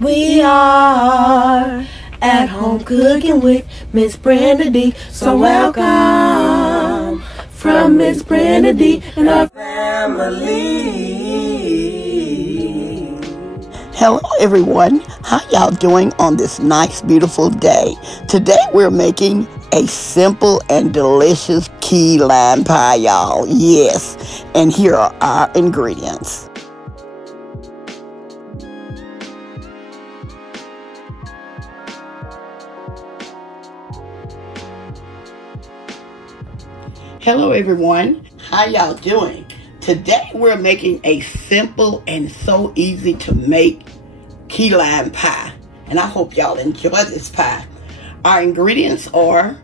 We are at home cooking with Miss Brenda D. So welcome from Miss Brenda D and our family. Hello everyone, how y'all doing on this nice beautiful day? Today we're making a simple and delicious key lime pie, y'all. Yes, and here are our ingredients. Hello everyone, how y'all doing? Today we're making a simple and so easy to make key lime pie, and I hope y'all enjoy this pie. Our ingredients are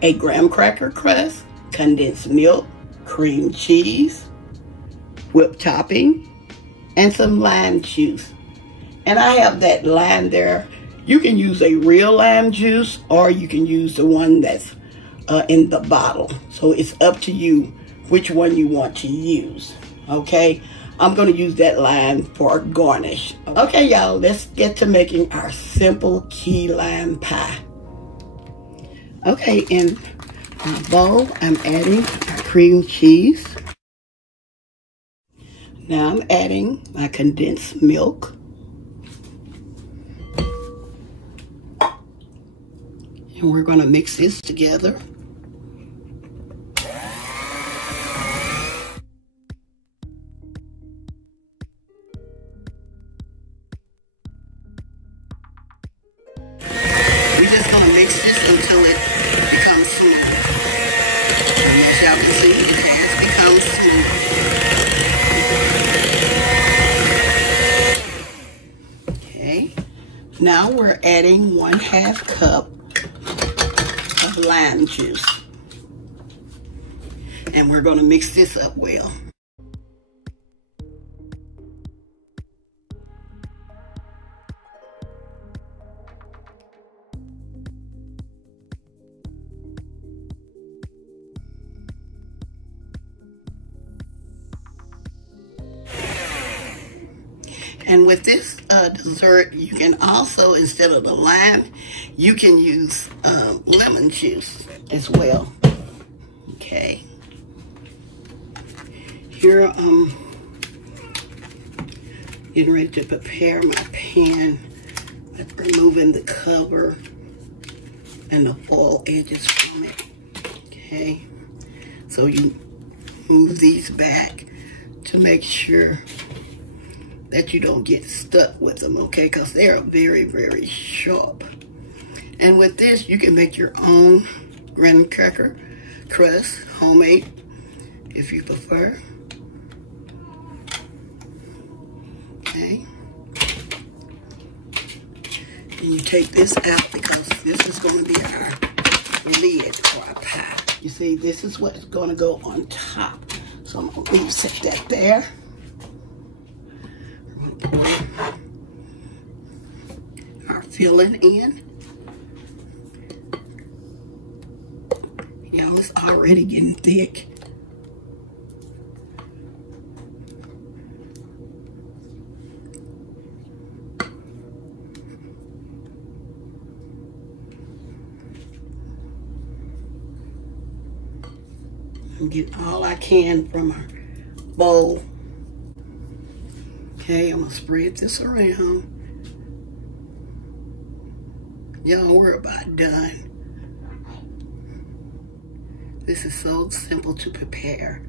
a graham cracker crust, condensed milk, cream cheese, whipped topping, and some lime juice. And I have that lime there. You can use a real lime juice or you can use the one that's in the bottle. So it's up to you which one you want to use, okay? I'm going to use that lime for garnish. Okay, y'all, let's get to making our simple key lime pie. Okay, in my bowl, I'm adding our cream cheese. Now I'm adding my condensed milk. And we're going to mix this together. We're just going to mix this until it becomes smooth. And as y'all can see, it has become smooth. Okay. Now we're adding 1/2 cup of lime juice. And we're going to mix this up well. And with this dessert, you can also, instead of the lime, you can use lemon juice as well. Okay. Here I'm getting ready to prepare my pan, removing the cover and the foil edges from it. Okay. So you move these back to make sure that you don't get stuck with them, okay? Because they are very, very sharp. And with this, you can make your own graham cracker crust, homemade, if you prefer. Okay. And you take this out because this is going to be our lid for our pie. You see, this is what's going to go on top. So I'm going to set that there. Our filling in. Y'all, it's already getting thick. I'm getting all I can from our bowl. Okay, I'm gonna spread this around. Y'all, we're about done. This is so simple to prepare.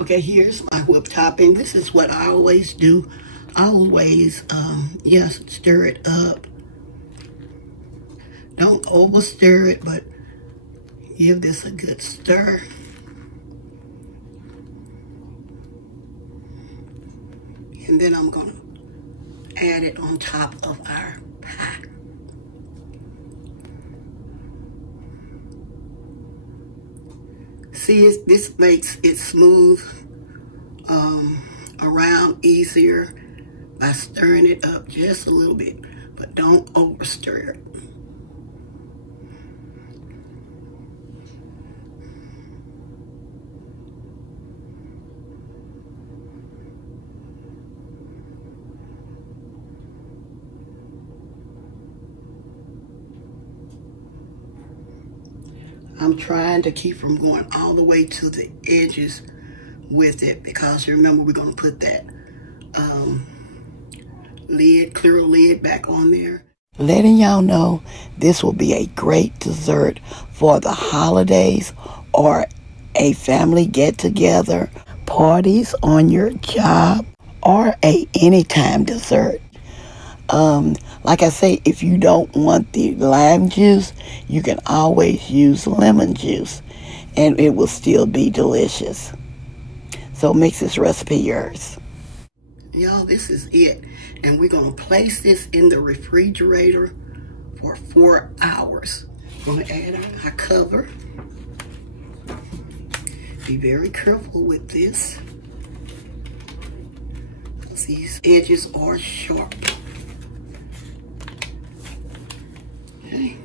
Okay, here's my whipped topping. This is what I always do. Always, yes, stir it up. Don't over stir it, but give this a good stir. And then I'm gonna add it on top of our pie. See, this makes it smooth around easier by stirring it up just a little bit, but don't over stir it. I'm trying to keep from going all the way to the edges with it, because remember, we're going to put that clear lid back on there. Letting y'all know this will be a great dessert for the holidays or a family get-together, parties on your job, or a anytime dessert. Like I say, if you don't want the lime juice, you can always use lemon juice and it will still be delicious. So make this recipe yours. Y'all, this is it. And we're going to place this in the refrigerator for 4 hours. We're going to add our cover. Be very careful with this, because these edges are sharp. Okay.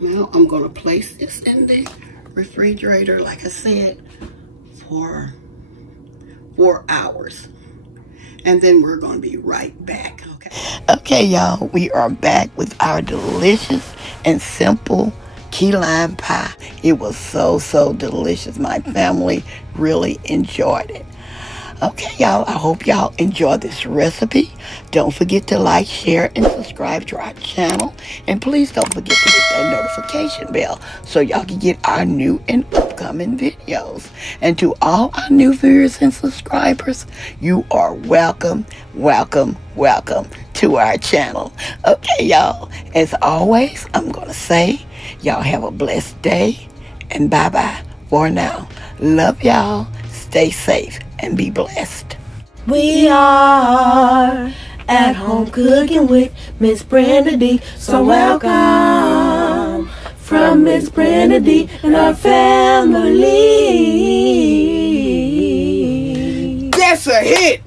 Now I'm going to place this in the refrigerator, like I said, for 4 hours. And then we're going to be right back, okay? Okay, y'all, we are back with our delicious and simple key lime pie. It was so delicious. My family really enjoyed it. Okay, y'all, I hope y'all enjoy this recipe. Don't forget to like, share, and subscribe to our channel. And please don't forget to hit that notification bell so y'all can get our new and upcoming videos. And to all our new viewers and subscribers, you are welcome to our channel. Okay, y'all, as always, I'm going to say y'all have a blessed day, and bye-bye for now. Love y'all. Stay safe and be blessed. We are at home cooking with Miss Brenda D. So welcome from Miss Brenda D and our family. That's a hit.